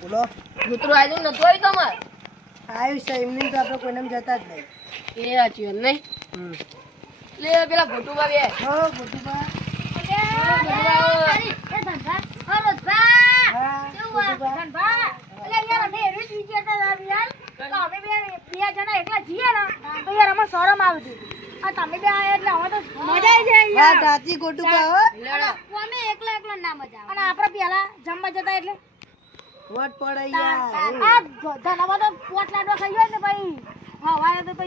બોલો. કૂતરું આવ્યું નતું આવ્યું તમારે? આવ્યું છે એમની તો આપણે કોઈને જતા જ નહીં. એ સાચી વાત નહીં. લે પેલા ભોટુબા બે. હો ગોટુબા. ભોટુબા. હા ગોટુબા. હા દાદી ગોટુબા હો. વટ પડે યાર.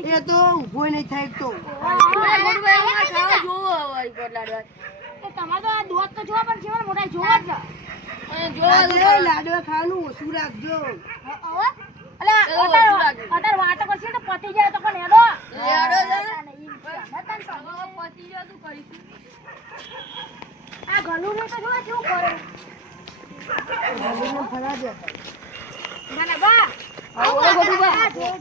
એ તો ઊભો નહીં થાય તો. આજે લાડવા ખાવાનું ઓછું રાખજો. વાતો કરશે તો પતી જાય તો પણ હેડો આ ગલું ને તો જો કેવું કરે લાડુને ફરા દે. ના બા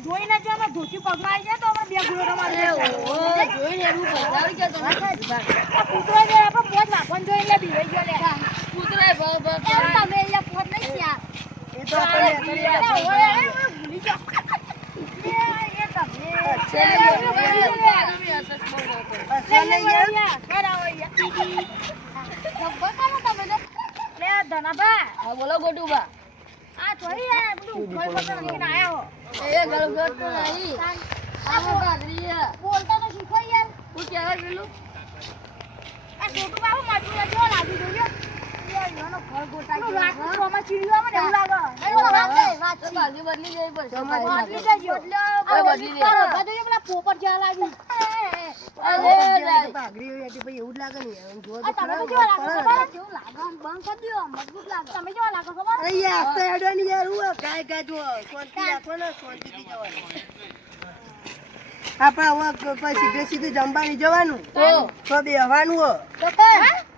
જોઈને જો અમે ધોતી પગમાં આવી જાય તો અમે બે ગુલો તમારે જોઈને એવું બતાવી કે તમે કૂતરો જે આપણે પોત નાખવાનું જોઈને લે બીવાઈ ગયો લે કૂતરાએ ભ તમે અહીંયા પોત નહીં ત્યાં એ તો આપણે ભૂલી જાઓ બોલો ગોટુબા. આ થોડી યાર બધું ઘર પકડ લઈને આયા હો એ ગળગળ તો નહીં. આ બાદરી છે. બોલતા તો શીખો યાર હું કહેવા પેલું આ છોટું બાબુ માથું કેવો લાગી જોજો યાર ઘર ગોટાઈ લાગતું તો આમાં ચીડ્યો આવે ને એવું લાગે બાજુ બદલી જવી પડશે. બદલી જજો બદલી લે. બદલી પેલા પોપટ જેવા લાગી ભાગરી હોય એટલે ભાઈ એવું જ લાગે ને એમ જોવો આ તો તમે ખરા. કેવા લાગો ખબર કેવું લાગે આમ બંધ કરી દો મજબૂત લાગે તમે કેવા લાગો ખબર અરે યાર આસ્તે હેડો ને યાર હું કાંઈ કાંઈ જો શાંતિ રાખો ને શાંતિથી જવાનું. આપણે હવે પછી સીધે સીધું જમવા નહીં જવાનું તો બેહવાનું હો.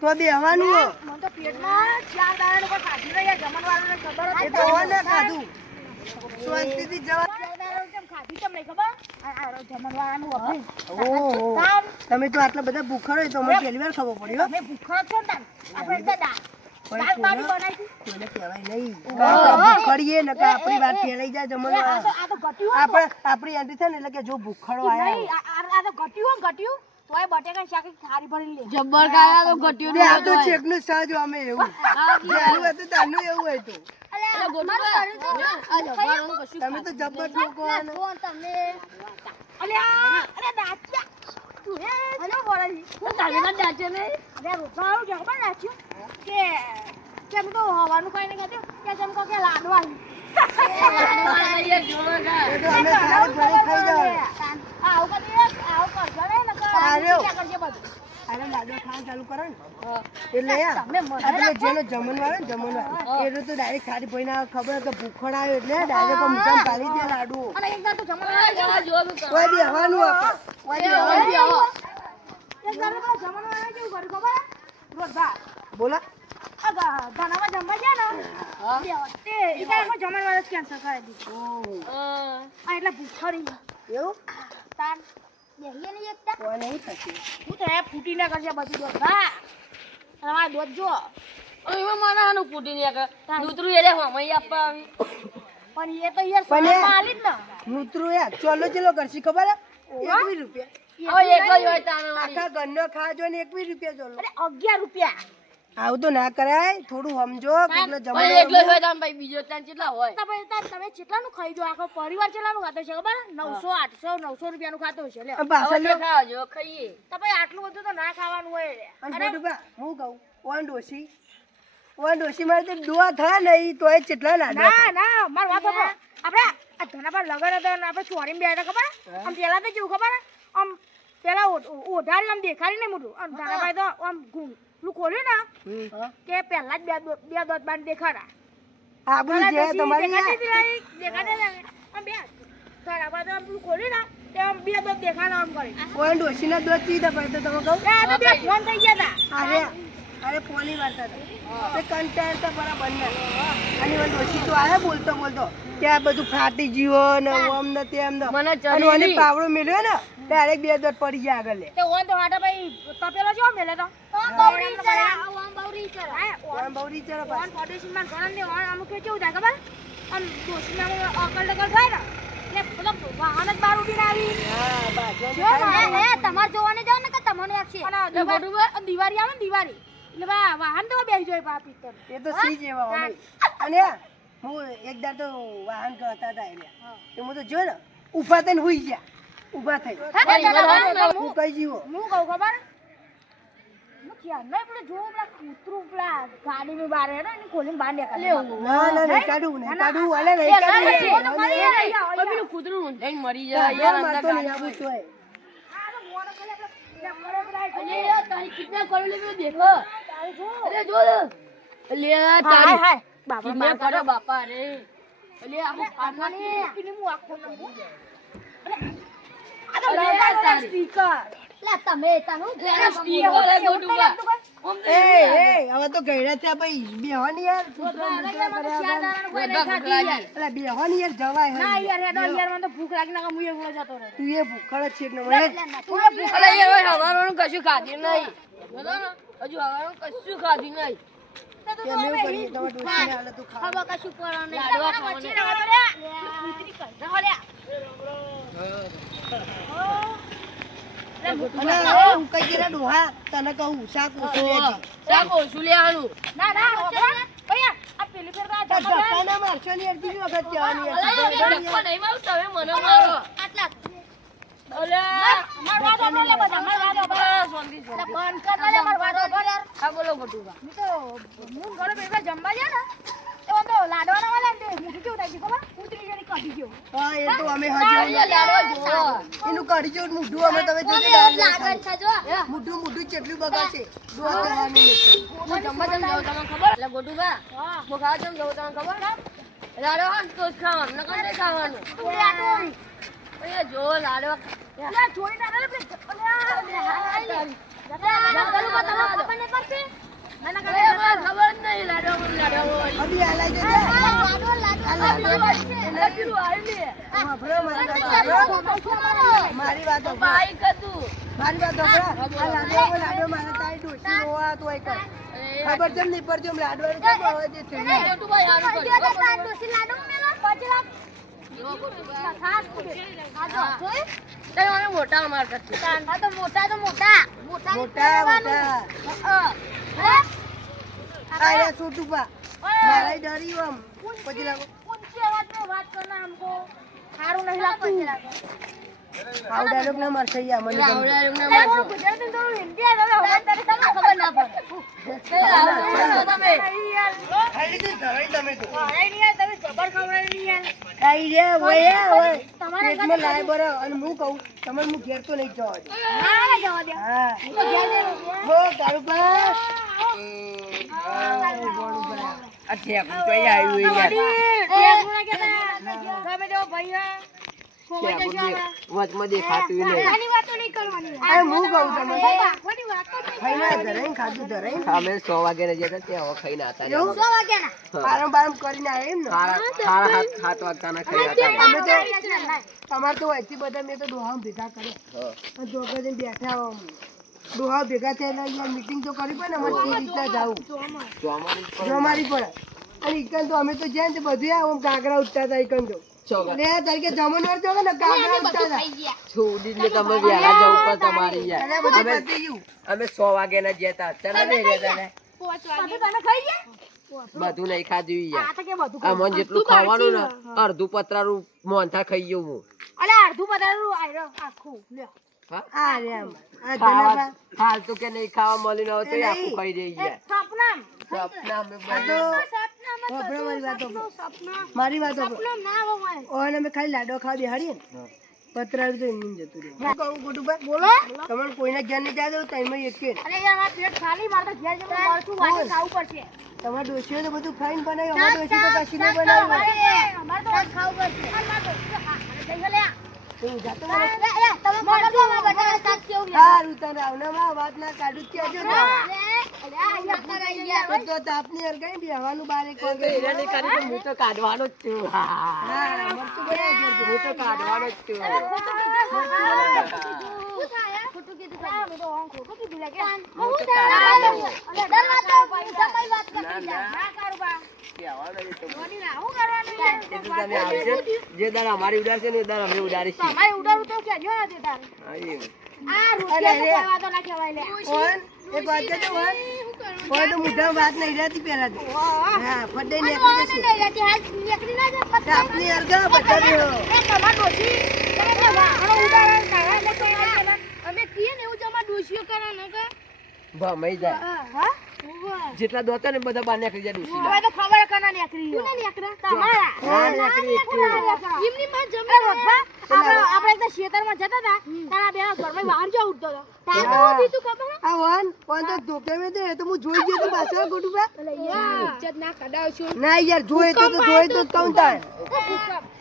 તો બેહવાનું હો. મને તો પેટમાં 4 દાડાનું કોઈ ખાધી નહીં યાર જમણવાળાને ખબર એ જ તો હોય ને ખાધું શાંતિથી જવા. 4 દાડાનું કેમ ખાધી કેમ નહીં ખબર આ જમણવાળાનું વખત ઓહો કામ તમે તો આટલા બધા ભૂખા હોય તો મને પહેલી વાર ખબર પડી હો. તમે ભૂખા છો ને તાન આપણે એટલે દાળ બારી બનાવી કોઈને કહેવાય નહીં. ભૂખડીએ ને કે આપણી વાત ફેલાઈ જાય જમણવા. આ તો ગટ્યું આપણી આંટી થાય ને એટલે કે જો ભૂખડો આયા નહીં આ તો ગટ્યું ગટ્યું તોય બટેકા શાક ખારી ભરી લે જબ્બર કાયા તો ઘટ્યું આ તો ચેકનું સાજો અમે એવું જેનું હતું તાનું એવું હતું. તમે તો જબ્બર ઠોકો અને અલે દાચિયા તું હે અલે બોલાજી હું તાલીમાં દાચે નહીં અરે રોટલા આવું કે ખબર નાખ્યું કે કેમ તો હવાનું કઈ નહીં ખાતું કે જેમ કહો કે લાડવા એ તો અમે સારી ભરી ખાઈ જવાનું. આવું કરજો ને સારું. કરજે બધું અરે લાડવા ખાવાનું ચાલુ કરો ને એટલે આપણે જેનો જમણવાર ને જમણવાર એટલે તો ડાયરેક્ટ ખાલી ભાઈ ના ખબર તો ભૂખડ આવ્યો એટલે ડાયરેક્ટ મુકામ પાલી દે લાડુ. અને એકદમ તો જમણવા કોઈ બી હવાનું આપણે કોઈ બી હવાનું. એકદમ તો જમણવા કેવું કર્યું ખબર રોટલા બોલા ધનામાં જમવા ગયા ને તે ઈકામાં જમણવાર જ કેન્સલ કરી દીધું આ એટલે ભૂખડી એવું તાન બેહીએ નહીં એકતા કોઈ નહીં થશે. હું તો એ ફૂટી ના કરશે બધું દોધ હા તમારા દોધ જો એમાં માનાનું ફૂટી નીકળે. કૂતરું એટલે હમઈ આપવા આવી. પણ એ તો યાર પણ એ- સવારમાં આલી જ ને નૂતરું યાર ચલો કરશી ખબર હે? 21 રૂપિયા હવે એક જ હોય તાણે વાળી. આખા ઘરનો ખાજો ને 21 રૂપિયા ચલો. અરે 11 રૂપિયા આવું તો ના કરાય થોડું સમજો કોકનો હવે એકલો જ જમવાનો હોય તાણે ભાઈ બીજો તાણ કેટલા હોય? તમે કેટલાનું ખાઈ જો આખો પરિવાર કેટલાનું ખાતો છે ખબર 900 800 900 રૂપિયાનું ખાતો છે લે આ પાછળ હવે ખાવા જો ખાઈએ. તો ભાઈ આટલું બધું તો ના ખાવાનું હોય અને અરે ગોટુબા, હું કહું ઓન ડોશી મારે તો દુઆ થાય ને ઈ તોય કેટલા લાડવા ના થાય. ના માર વાત સાંભળો આપણે આ ધના પર લગન હતો ને આપણે ચોરીમાં બેઠા ખબર આમ પેલા તો કેવું ખબર આમ પેલા ઓઢાડી આમ દેખાડી ને મોટું આમ ધના ભાઈ તો આમ પેલું ખોલ્યું ને કે પહેલા જ બે દોત બાંધ દેખાડા આબરૂ જે તમારી દેખાડે ને આમ બે ધના ભાઈ તો આમ પેલું ખોલ્યું ને તે આમ બે દોત દેખાડા આમ કરી ઓન ડોશીના દોધ ચીધા પડે તો તમે કહું આ તો બે ફોન થઈ ગયા હતા અરે પોની વાર્તા તો કંટાળ તો બરાબર ના અને ઓન ડોશી તો આયા બોલતો કે આ બધું ફાટી ગયો ને ઓમ ને તેમ ને મને અને ઓને ચડી પાવડો મેલ્યો ને ડાયરેક્ટ બે દોટ પડી ગયા આગળ લે તે ઓન તો હાટા ભાઈ તપેલો છો મેલે તો ઓમ બૌરી ચરો ઓન પોટેશિયમ માં ગણન ને ઓન અમુક કેવું થાય ખબર આમ દોશીમાં અકલ ડકલ થાય ને એટલે પેલો વાહન જ બહાર ઉભી આવી હા બાજો જો હે તમાર જોવાને જાવ ને કે તમને આખી દિવાળી આવે ને દિવાળી એટલે વાહન તો બેસી જાય બા પિત્તર એ તો સી જેવા હોય અને હું એક દાડ તો વાહન કરતા હતા એટલે તો હું તો જો ને ઊભા થઈને હુઈ ગયા ઊભા થઈ હું કઈ જીવો હું કહું ખબર હું ક્યાં નહીં પેલું જો પેલા કૂતરું પેલા ગાડીની બહાર હે ને એને ખોલીને બહાર નીકળે ના ના નહીં કાઢું અલે નહીં કાઢું પેલું કૂતરું ઊંધાઈને મરી જાય યાર માતો નહીં આવું તોય અલે યાર તારી કિડનેપ કરો લે પેલું દેખો અલે જો અલે તારી હાય કિડનેપ કરો બાપા રે અલે આખો પાછાની હું આખો અલે તારી સ્પીકર લે તમે તનું સ્પીકર લે ગોટુબા એ હવે તો ગયડા થયા ભાઈ બેહવાની યાર અલા બેહવાની યાર જવાય ના યાર હેડો યાર મને તો ભૂખ લાગી ના હું એ બોલો જતો રહે તું એ ભૂખડ છે ને અલે યાર હવારનું કશું ખાધી નહીં હજુ હવારનું કશું ખાધી નહીં કેમ એવું કરીએ તમારે ડોસીને હાલે તું ખા હવે કશું કરો નહીં લાડવા ખાવાના. અને હું કઈ ગયેલા ડોહા તને કહું શાક ઓછું લેજે શાક ઓછું લેવાનું ના ભૈયા આ પેલી ફેર તો આ જમા ધક્કાના મારશો ને યાર બીજી વખત કહેવાની અલે યાર ધક્કો નહીં મારું તમે મને મારો આટલા અલે મારવા દો લે બધા મારવા દો બસ શાંતિ બંધ શાંતિ કર લે મારવા દો યાર હા બોલો ગોટુબા મી તો હું ઘરે બેઠા જમવા ગયા ને તો તો લાડવાના વાળા ને મુઠી કેવું થાય ખબર કૂતરી જેની કાઢી ગયો હા એ તો અમે હજી લાડવા જોવો એનું કાઢી જો મોઢું અમે તમે જોજો મોઢું કેટલું બગાડશે ડોહા કહેવાનું નથી હું જમવા જમ જાઉં તમને ખબર એટલે ગોટુબા હું ખાવા જમ જાઉં તમને ખબર લાડવા તો જ ખાવાનું નકર નહીં ખાવાનું અરે જો લાડવા લે જોઈ ના રે ખબર જ નહીં લાડવા અભી હાલાઈ જજે મારી વાત સાંભળો. બાઈક હતું મારી વાત સાંભળો. આ લાડવો મારે તારી ડોશી રોવા તોય કર ખબર છે નહીં પડતી એમ લાડવાનું કેમ આવે છે થઈ જાય. ગોટુબા યાર તમે મોટા અમાર કરશે મોટા મોટા આયા છોટું પા મારા ડરી આમ પછી લાગો વાત કરના हमको સારું નહીં લાગતું પાવડા લોક ના મારશે યા મને ગમે. આવડા મારશો ગુજરાતી તો હિન્દી આવે હવે તમને ખબર ના પડે તમે ખાઈ લીધું ધરાઈ તમે તો ખવડાવી નહીં યાર તમે જબર ખવડાવી નહીં યાર ખાઈ રે ઓય ઓય તમારે પેટમાં લાય બરો અને હું કહું તમારે હું ઘેર તો નહીં જવા દે ના જવા દે હા તો ઘેર જઈને હો તારું બસ આ ઠેકું કઈ આવ્યું યાર ગમે તેવો ભૈયા ખોવાઈ જશે આપણા. વચમાં દેખાતું નહીં આની વાતો નહીં કરવાની અરે હું કહું તમને વાતોની વાતો નહીં ખાઈને ધરાઈને ખાધું ધરાઈને અમે 100 વાગે ને જતા ત્યાં હવે ખાઈને આતા એવું સો વાગ્યાના આરામ બારામ કરીને આવ્યા એમ ને સાડા 7 વાગતાના ખાઈ હતા અમે તો તમારે તો અહીંથી બધા મેં તો ડોહા ભેગા કર્યા અને ધોકા જઈને બેઠા આમ. ડોહા ભેગા થયેલા યાર મીટિંગ તો કરવી પડે ને અમારે કેવી રીતના જાવું જમારી પડે અને ઈકન તો અમે તો જ્યાં ને તે બધું આમ કાંકરા ઉઠતા હતા ઈકન તો લે તારીખે જમણવાર જો ને કાંકરા ઉઠતા હતા છોડીને તમે વહેલા જવું પણ તમારી યાર અને બધું પતી ગયું અમે 100 વાગે ના જતા અત્યારે નહીં રહેતા ને તમે ખાઈ ગયા બધું નહીં ખાધું યાર આ તો કે બધું આ મને જેટલું ખાવાનું ને અડધું પતરારું મોંથા ખાઈ ગયું હું અલે અડધું પતારું આયરો આખું લ્યો આ રે આમ આ ખાવા ધનાભા હાલ તો કે નહીં ખાવા મળીને હવે તો આખું ખાઈ જઈ યાર સપનામ સપના અમે આ તો સપનામ વાપરો મારી વાત વાપરો. સપના મારી વાત વાપરો. સપનામ ના હોય ઓને અમે ખાલી લાડો ખાવા બેહાડીએ ને પતરાળું તો એમનું જતું રહે હું કહું ગોટુભાઈ બોલો તમારે કોઈના ઘેર નહીં જાય તો ટાઈમ એક કે અરે યાર મારું પેટ ખાલી મારે તો ઘેર જઈને મરચું વાટી ખાવું પડશે તમારા ડોશીઓ તો બધું ખાઈને બનાવ્યું અમારા ડોશી તો કશું નહીં બનાવ્યું અમારે તો ખાવું પડશે તું જાતો મને તમે ફોટો જો મેં બટાકા શાક કેવું છે સારું તને આવનામાં વાત ના કાઢું કહેજો ને. યાર તો તાપની અરગાઈ બેહવાનું બાર એક વાગે. હીરાની કરી તો હું તો કાઢવાનો જ છું હા, મરચું બનાવી દેજો. હું તો કાઢવાનો જ છું ખોટું કીધું કાં? મેં તો આમ ખોટું કીધું લે કે હું થાય ડરવા તો સમય વાત કરી જા ના કરું બા કહેવાનો જ તો. બોલી ના હું કરવાનું યાર એ તો તને આવશે જે દાડ અમારી ઉડાડશે ને એ દાડ અમે ઉડાડીશું. તમારે ઉડાડું તો કેજો નથી તાર હા, એવું. આ રૂપિયા તો કહેવા તો ના કહેવાય લે કોણ? એક વાત કહેજો, કોણ? કોણ તો મોઢામાં વાત નહીં રહેતી પહેલા તો. હા, ફટે નીકળી જશે. તાપની અરગા બધા રહ્યો. ભમાઈ જાય જેટલા દોતા ને બધા બાર નીકળી જાય ડૂસી હવે તો ખબર કના નીકળી તમારા હા, નીકળી એકલું. એમની માં જમે રોધવા આપણે તો ખેતરમાં જતા હતા તારા બે ઘરમાં બહાર જ ઉડતો હતો તાર તો દીધું ખબર આ વન કોણ તો ધોકે મેં દે તો હું જોઈ ગયો તો પાછળ ગોટું પા. ઇજ્જત ના કડાવશું ના યાર જોઈ તો જોઈ તો કઉં તાર.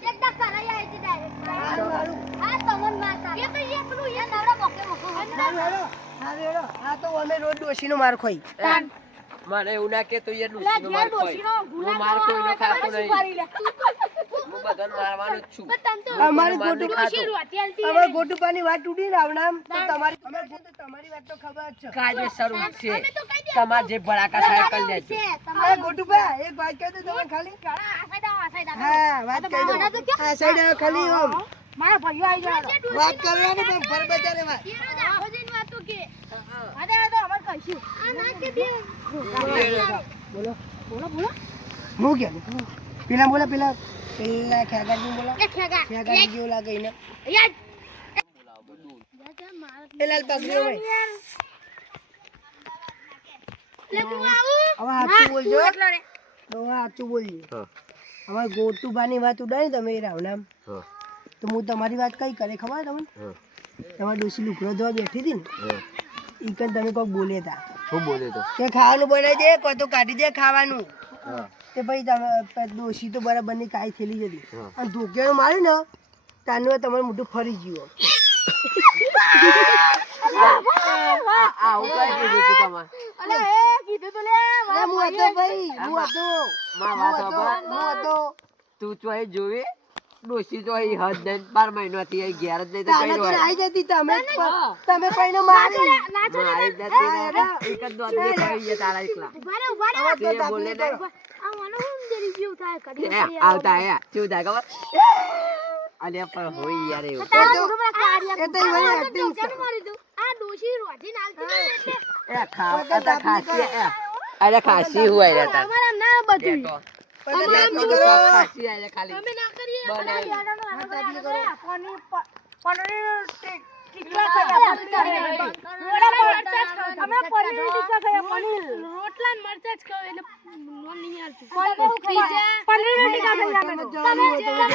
એકદા કરાઈ આવી હતી ડાયરેક્ટ સારું, આ તમન માતા એ તો એકલું એ નવરા મોકે મોકો સારું, હેડો. સારું, હેડો. આ તો અમે રોજ ડોશીનો માર ખોઈ. મને એવું ના કે તું એ ડૂસીનો માર ખોય. હું માર કોઈનો ખાતો નહીં. હું બધાને મારવાનો જ છું. અમારી માર નહીં ગોટુ ખાતો. અમારી ગોટુપાની વાત તૂટી રાવણામ તો તમારી તમારી વાત તો ખબર જ છે. કાયદેસર છે તમારે જે ભડાકા થાય કરી લેજો. અરે ગોટુપા એક વાત કહી દો તમે ખાલી. હા, વાત કહી દો. આ સાઈડ આવે ખાલી ઓમ. મારા ભાઈઓ આવી ગયા વાત કરવાની પણ ફર બજારે વાત. અરે આ તો અમાર કહીશું બોલો હું કે પેલા બોલા પેલા ખેગાજી બોલા એ ખેગા ખેગાજી જેવું લાગે એને. યાર પેલા પકડ્યો હોય. લેકું આવું હવે સાચું બોલજો. એટલો રે હવે સાચું બોલજો. હા, હવે ગોટુબાની વાત ઉડાડી તમે એ રાવણામ હા, તો હું તમારી વાત કઈ કરે ખબર તમને? હા, તમારી ડોસી લુકડો ધોવા બેઠી હતી ને હા. ઈ કન તમે કોક બોલે તા શું બોલે તો? કે ખાવાનું બનાવી દે કોઈ તો કાઢી દે ખાવાનું. હા, તે ભાઈ તમે ડોસી તો બરાબર ની કાઈ થેલી જતી હા. અને ધોકેણું માર્યું ને તાનું તમારું મોઢું ફરી ગયું. આવું કઈ કીધું તું તમારે? અલે એ કીધું તો લે અરે હું હતો ભાઈ હું હતો માં વાત હું હતો, સાંભળ. હું હતો. તું ચોય જોવે ડોસી તો અહીં હદ નહીં 12 મહિનાથી અહીં ઘેર જ નહીં તો તાને કઈ તો હોય નાઈ જતી તમે પૈણો મારી. મારી જતી ને એક જ દોતરી થઈ ગયા તારા એકલા ઉભા રે હવે તો તે બોલે તાપની નહીં. કરો. આ મને હું જરી જેવું થાય કડી આવતા આયા શું થાય ખબર અલ્યા પણ હોય યાર એવું એ તો ઈ મને acting છે. આ ડોશી રોધી નાલતી એટલે એ ખાતા ખાસી અરે ખાસી હોય રે તાર અમારા ના બધું બેઠો. પછી તાપની તો કરો. ખાસી આયા ખાલી અમે ના કરીએ બનાવી. રોટલા મરચા જ ખાવ એટલે નોમ નહીં આવતું પનીર ટીકા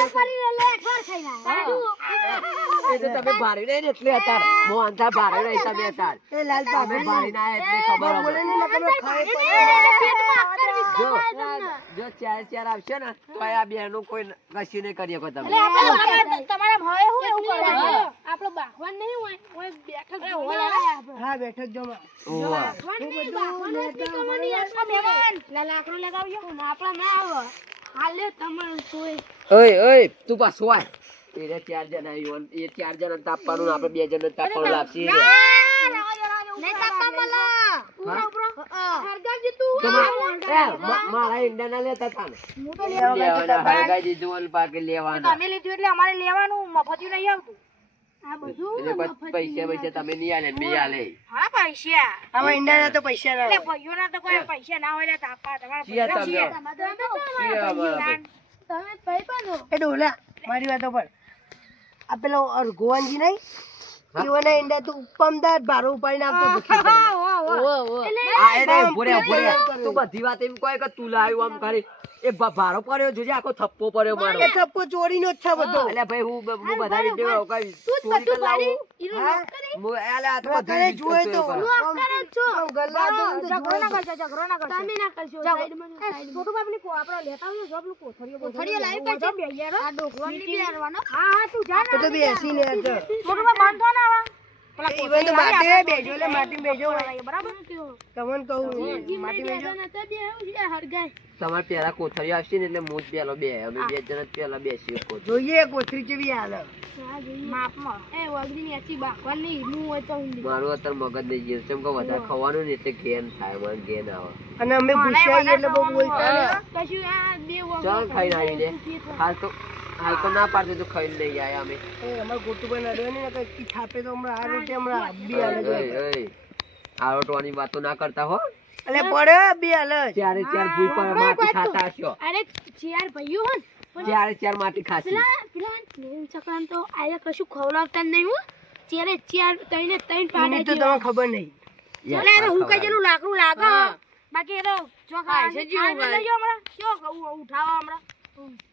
એ તો તમે ભારી નહીં ને એટલે હતા મોહનથાળ ભારે નહીં તમે હતા એ લાલ તમે પાઘડી. ભારી ના એટલે ખબર બોલે અમને. નહીં નકર ખાય જો જો ચાર આવશે ને તો આ બેનું કોઈ કશું નહીં કરી શકો તમે તમારા ભાવે હું એવું કરવાનું આપણો બાખવાન નહીં હોય ઓય બેઠક હા બેઠક જમા. ઓવા. લાકડો લગાવજો આપણા ના આવો હાલે તમારે સોય ઓય ઓય તું પાછો આય એને 4 જણા આવ્યો એ 4 જણા તાપવાનું ને આપણે 2 જણા તાપવાનું લાગશે રે. નહીં તાપા મલા હરગાવજી તું મારા ઈંડા ના લેતા હતા ને હું તો લેવાના હરગાઈ દીધું ઓલ પાકે લેવાના તમે લીધું એટલે અમારે લેવાનું મફતિયું નહીં આવતું આ બધું એટલે પછી પૈસા તમે નહીં આલે મેં આલે હા પૈસા આમાં ઈંડાના તો પૈસા ના એટલે હોય. ભાઈઓના તો કોઈ પૈસા ના હોય એટલે તાપા તમારા શિયા પૈસા તમે છીએ. શિયા બરાબર. તમે ભાઈ પાડો એ ડોલા મારી વાતો પર આ પેલો ગોવાનજી નહીં એવાના ઈંડા તું પમદાર ભારો ઉપાડીને આપતો દુખી કરે. આ એ રે, ઊભો રે, ઊભો રે. તું બધી વાત એમ કહે કે તું લાવ્યો આમ કરી. એ ભારો પડ્યો જોજે, આખો થપ્પો પડ્યો મારો. એ થપ્પો ચોરીનો જ છે બધો. અલ્યા ભાઈ હું બધા રીતે કઈ ચોરી કરી લાવું. હું અલ્યા આ તો બધું કરે જ જોયે તો કરો. આમ ગલ્લા તો આમ તો ઝઘડો ના જોયે. કરશો, ઝઘડો ના કરશો. તમે ના કરશો. છોટું બાપની આપણે લેતા આવીએ, જો પેલું કોથળીઓ લાવી પડશે. બે યાર આ ડોકલો ની બેરવાનો. હા તું જા એ તો બેસીને આ તો. છોટું બાપ બાંધો ના આવા. પેલા એ ભાઈ તો માટી બેજો એટલે માટી બેજો. બરાબર તમને કહું માટી બેજો. તમારે પેલા કોથળી આવશે ને એટલે હું જ પેલો બે અમે બે જણા જ પેલા બેસીએ કોથળી. જોઈએ કોથરી કેવી હાલે. માપમાં એ વગડીની આછી બાકવાની નું હોય તો મારું અત્યારે મગજ નહીં ગયું કેમ કે વધારે ખાવાનું ને એટલે ઘેન થાય મને ઘેન આવે. અને અમે ગુસ્સાઈએ એટલે બહુ બોલતા ને. કશું આ બે ચાલ ખાઈને આવીને હાલ તો ના પાડતો તો ખાઈને લઈ આયા અમે. એ અમાર ગોટુભાઈ નડ્યો ને કઈ છાપે તો હમણાં આ રોટે હમણાં બી હાલે ઓય, ઓય. આ રોટવાની વાતો ના કરતા હો. એટલે પડે બી હાલે. ચારે ચાર ભૂલ પર માટી ખાતા હશો. અરે ચાર ભાઈઓ હન ચારે ચાર માટી ખાશી. પેલા નેવું ચકરાન તો આયા કશું ખવડાવતા જ નહીં હું ચારે ચાર તઈને તઈને એની પાડે તો તમને ખબર નહીં. એટલે એને હું કઈ જેલું લાકડું લાગે બાકી એ તો જો ખાય છે જીવ લઈ જો હમણાં કેવો કહું ઉઠાવા હમણાં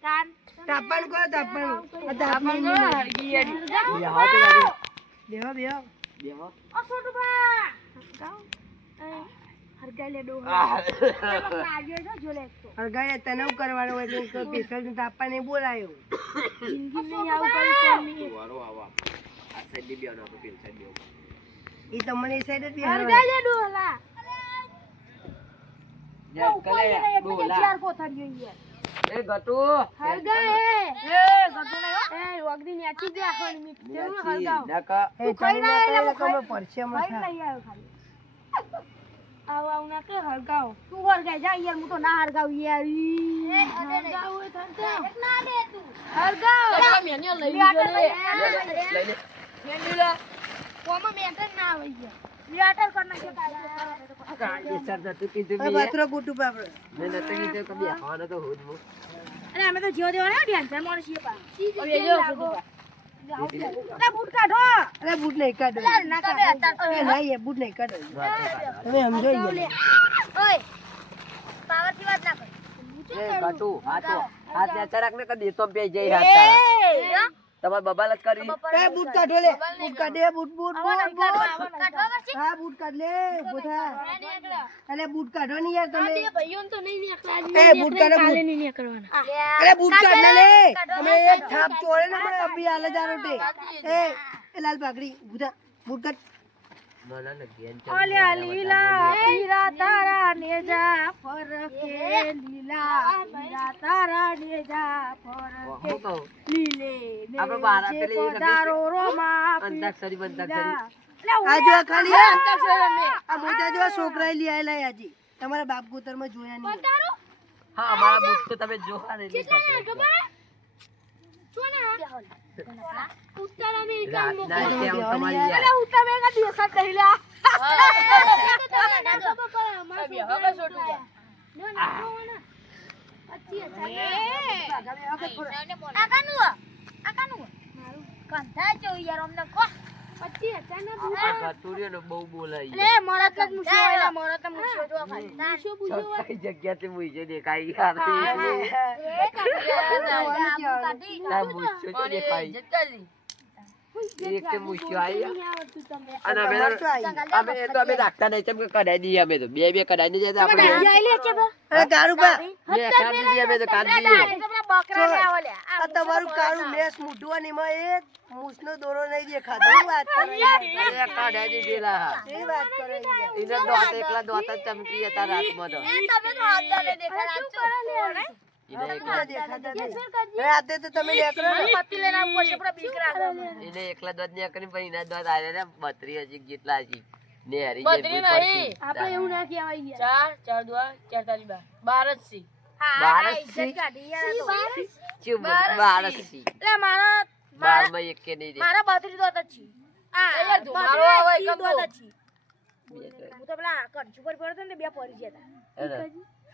તાન તાપણ કહો તાપણ. આ તાપણ બેહો તો લાગે. બેહો બેહો. બેહો. ઓ છોટુ બા હરગાઈ લે ડો આહ. આજે જો લે તો હરગાઈ તને એવું કરવાનું હોય તો સ્પેશિયલ ને તાપા નહીં બોલાયો. જિંદગી નહીં આવું કરી વારો આવા. આ સાઈડ ની બેહો ના પેલી સાઈડ બેહો. એ તમને એ સાઈડ જ બી હરગાઈ લે ડોલા યાર કલે બોલા. ચાર કોથળીઓ યાર એ ગટુ. હરગાઈ એ ગટુ ને એ વગડી ની આચી દે આખો મીઠ કેવું હરગાવ નકા એ તને ના કહે કે અમે પડશે હમણાં ખાઈ થા. લઈ આવ્યો ખાલી આવ આવ ના કે હરગાવ તું હરગાઈ જા યાર હું તો ના હરગાવ યાર હરગાવ હોય થંતા ના દે તું હરગાવ મેન્યો લઈ લીધો લે લઈ લે. મેન્યો લે કોમાં મેન્ટર ના આવી ગયા લેટર કર નાખે એ સર નતું કીધું હવે મેં. બાથરૂમ ગોટુ બાપડે. મેં નતું કીધું કે બેહવાનો તો હું જ હું. અરે અમે તો જીવ દેવાના ધ્યાન છે મોણ છીએ પા હવે જો અરે બૂટ કાઢો અરે બૂટ નહીં કાઢો. ના કાઢો એ નહીં એ બૂટ નહીં કાઢો. તમે સમજો યાર. ઓય પાવર થી વાત ના કર એ ગટુ હાથ નેચા રાખ ને કે દેતો પે જઈ હાથ તારા. તમાર બબાલ જ કરી. એ બૂટ કાઢો લે. બૂટ કાઢે બૂટ બૂટ બૂટ. હા બૂટ કાઢ લે. ઉભો થા. અરે બૂટ કાઢો ને યાર તમે. ભાઈઓન તો નહીં નીકળા એ બૂટ કાઢો બૂટ. નહીં નીકળવાના અરે બૂટ કાઢ ના લે. તમે એક થાપ ચોળે ને મને અભી હાલે જારોટે. એ લાલ પાઘડી ઉભો થા. બૂટ કાઢ. ના ના ઘેન ઓલ્યા લીલા પીરા તારા નેજા ફરકે લીલા પીરા તારા નેજા ફરકે હું કહું લીલે આપણે બહાર પેલી એક દારો રોમા અંતાક્ષરી બંતાક્ષરી. આ જો ખાલી આ મોટા જેવા છોકરા લઈ આયેલા આજી. તમારા બાપ ગોતર માં જોયા નહીં. હા અમારા બુક તો તમે જોવા ને એટલે ઉત્તર રાતના ટેમ તમારી યાર. અરે ઉત્તર મેં કા દિવસ જ નહીં લ્યા આ ગટુરીઓને બહુ બોલાય કઈ જગ્યાથી મૂઈ દેખાય યાર. તાર મૂછો તો દેખાય. એક તે મૂછો આઈ. અને અમે તો અમે રાખતા નહીં કેમ કે કઢાઈ દઈએ અમે તો બે કઢાઈ નહીં જતા આપણે. અરે કારુબા બે કાઢી દઈએ અમે તો કાઢી દઈએ. આ તમારું કાળું મેસ મૂઢું અને એમાં એક મૂછનો દોરો નહીં દેખાતો. શું વાત કરો યાર? એ કઢાઈ દીધેલા. એ વાત કરો યાર. એને દોત એકલા દોત જ ચમકી હતા રાતમાં તો. એને એકલા દેખાતા નહીં. હવે આતે તો તમે નીકળો ને. એને એકલા દોત નહીં કરી પણ એના દોત આવ્યા ને 32 જેટલા હજી ને હરી જે ભૂલ પડશે. આપણે એવું ના કહેવાય ચાર ચાર દુઆ ચાર તાલી બા 12 સી. ચૂપ, 12 સી. બારમાં એક કે નહીં રે. મારા બાતરી દોત જ છે યાર ધુમાડો આવે ઈ કમ દોત જ છે હું તો પેલા કંચુ પર પડતો ને બે પડી જતા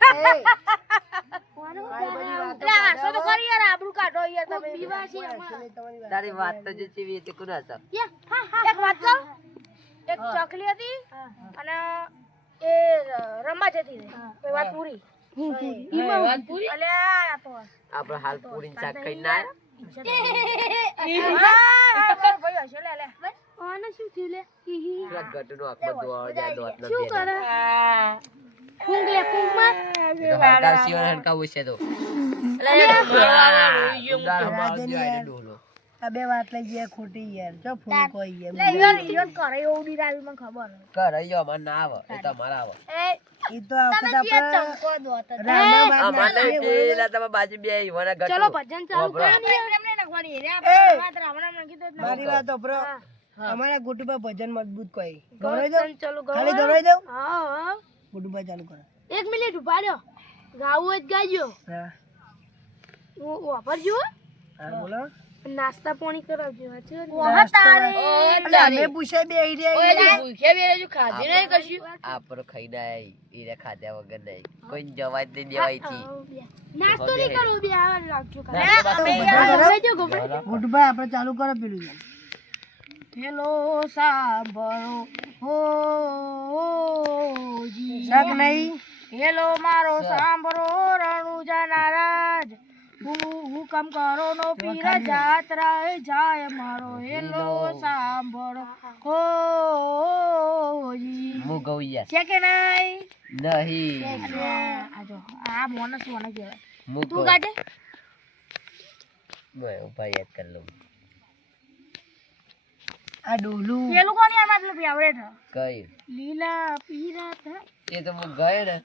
હેને? તો ખરી યાર આબરૂ કાઢો યાર તમે તારી વાત તો જે ચીવી તે કોના હતા? એક વાત કહું એક ચકલી હતી અને એ રમવા જતી રહી એ વાત પૂરી વાત પૂરી અલ્યા આ તો આપણે હાલ પૂરી શાક ખાઈને ના ભાઈ હશે લે આને શું થયું લે પેલા ગટનો આખો દોડ જાય દોડનો શું બે કરે ફૂંક લે ફૂંક માં તો હરકાવ સિવાય હરકાવું છે તો ઉડાડ માર દે આને ડોલો આ બે વાત લઈ ગયા ખોટી યાર જો ફોન કોઈ યાર લે યાર ઈયોન કરે એવું ડીરાવી મને ખબર કર આયો મને ના આવે એ તો મારા આવે એ ઈ તો આવતા આપણે ચમકો દોત રામા બાદ અમારે પેલા તમે બાજુ બે વના ગટો ચલો ભજન ચાલુ વાપરો. કરો એમને નખવાની રે એ! આપણે વાત રાવણ ને કીધું મારી વાત ઓપરો અમારા ગુટુબા ભજન મજબૂત કોઈ ગવરાઈ દઉં ચલો ખાલી ગવરાઈ દઉં હા હા ગુટુબા ચાલુ કરો 1 મિનિટ ઉભા રહ્યો ગાવું જ ગાજો હા હું વાપરજો હા બોલો નાસ્તા પાણી કરાવજો છે ઓહા તારે એટલે અમે પૂછે બે આઈડિયા ભૂખ્યા બેરે ખાધી નહીં કશું આપરો ખાઈને આઈ ઈને ખાધા વગર નહીં કોઈ જવાય જ નહીં દેવાય થી નાસ્તો નહીં કરો બે આ રાખજો ગુટુબા આપણે ચાલુ કરો પેલું યાર હેલો સાંભળો હો જી શાક નહીં હેલો મારો સાંભળો રણુજા નારાજ હુકમ કરો નો પીર જાત્રા જાય મારો હેલો સાંભળો હો જી મુ ગૌયા છે કે નહીં નહીં આજો આ મોનસ મને કહેવાય મુ તું ગાજે મેં ઉભા યાદ કર લઉં આ ડોલું પેલું કોની આ મતલબ ફેવરેટ કઈ લીલા પીરા થા એ તો હું ગયો ને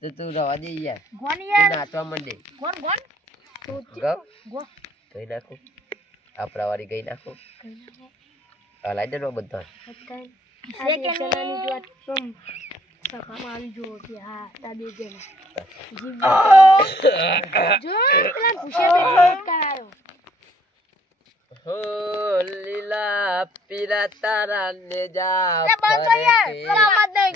તો તું રવા દે યાર કોણ તું યાર નાચવા માંડે કોણ કોણ ગવ ગો ગઈ નાખો આપણા વાળી ગઈ નાખો હલાઈ દેનો બધા છે કે નહીં સખામાં જો કે હા તા દે દે જો પેલા ભૂખ્યા બેરે કરાયો હો લીલા પીરા તારા ને જા અરે બંધ કર યાર પેલા મત નહીં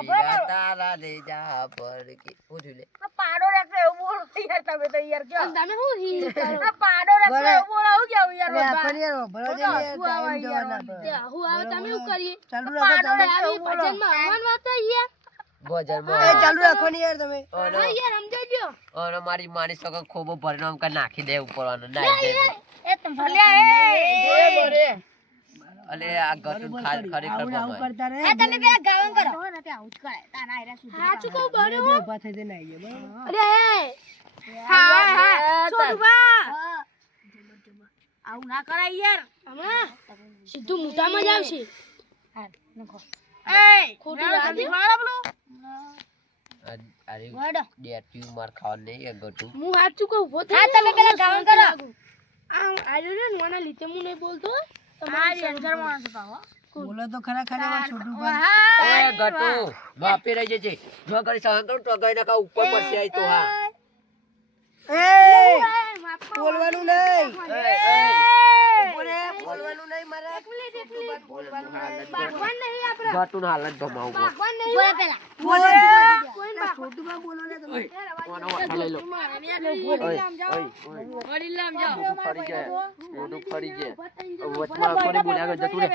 પીરા તારા ને જા પર કે પૂછું લે પાડો રાખતો એવું બોલો યાર તમે તો યાર કયો તમે હું હીલ કરો આ પાડો રાખતો એવું બોલો આવું કેવું યાર અરે આપણે યાર ભરો દે યાર ટાઈમ જવાના પર હું આવે તમે શું કરીએ ચાલુ રાખો ચાલુ આવી ભજનમાં હવાન વાત યાર ભજનમાં એ ચાલુ રાખો ને યાર તમે ઓનો યાર સમજાજો ઓનો મારી માની સગો ખોબો ભરીને આમ કા નાખી દે ઉપરવાનો નાઈ દે એ તમ ભલ્યા એ અલે આ ગટું ખરેખર આવું બમાય કરતા રહે તમે પેલા ગાવન કરો તો ને તે આવું જ કરે તાના આયરા સુધી સાચું કહું બે બરો ઉભા થઈ જઈને આવીએ બરાબર અરે હા છોડવા આવું ના કરાય યાર હમણાં સીધું મોઢામાં જ આવશે હા નખો એ ખોટું લાગે? વાળા અરે વાડો ડેટ્યુ માર ખાવા નહીં એ ગટું હું સાચું કહું ઉભો થઈ હા તમે પેલા ગાવન કરો આમ આજો ને મને લીધે હું નહીં બોલતો આ રેન્જર માણસ પાવો બોલો તો ખરા ખરા વાત છોટું પણ એ ગટુ બાપે રહી જજે જો કરી સહન કરું તો ગઈ નાખા ઉપર પડશે આઈ તો હા એ બોલવાનું નહીં બોલે બોલવાનું નહીં મારે ભગવાન નહીં આપણે ગટું ના હાલત ભમાવું ભગવાન નહીં બોલે પેલા બોલે કોઈ છોટું બોલો ને તમે ઓનો વાઠા લઈ લો વડીલ નામ જાઓ બધું ફરી જાય બધું ફરી જાય વચમાં કોને બોલ્યા જતું રે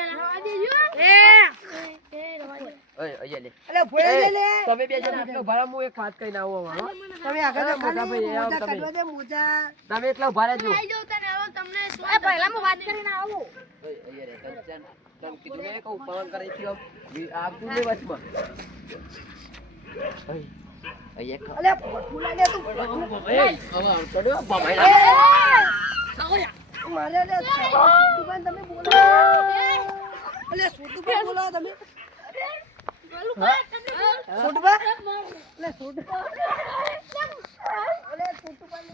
ઓય ઓય લે અલે ફોડે દે લે તમે બે જણા આટલો ભાડા હું એક વાત કહીને આવો હો તમે આગળ મોટા ભાઈ આવો મોજા તમે. કાઢવા દે મોજા તમે એટલો ભારે જો આઈ જાવ તને આવો તમને એ પહેલા હું વાત કરીને આવું ઓય ઓય રે કંચન તમે કીધું ને કે ઉપવાન કરે છે આપું ને વચમાં ઓય ઓય એક અલે ફૂલા દે તું ઓય હવે ચડ્યો ભમાઈ મારે લે છોટું પણ તમે બોલો અલે છોટું પણ બોલો તમે છોટું પણ અલે છોટું અલે છોટું પણ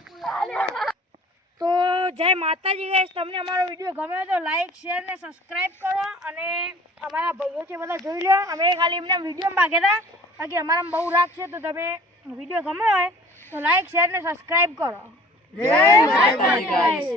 તો જય માતાજી ગાઈસ તમને અમારો વિડીયો ગમ્યો તો લાઈક શેર ને સબસ્ક્રાઇબ કરો અને અમારા ભાઈઓ છે બધા જોઈ લો અમે ખાલી એમને વિડીયો માંગ્યા હતા બાકી અમારા બહુ રાગ છે તો તમે વિડીયો ગમ્યો હોય તો લાઈક શેર ને સબસ્ક્રાઇબ કરો જય માતાજી ગાઈસ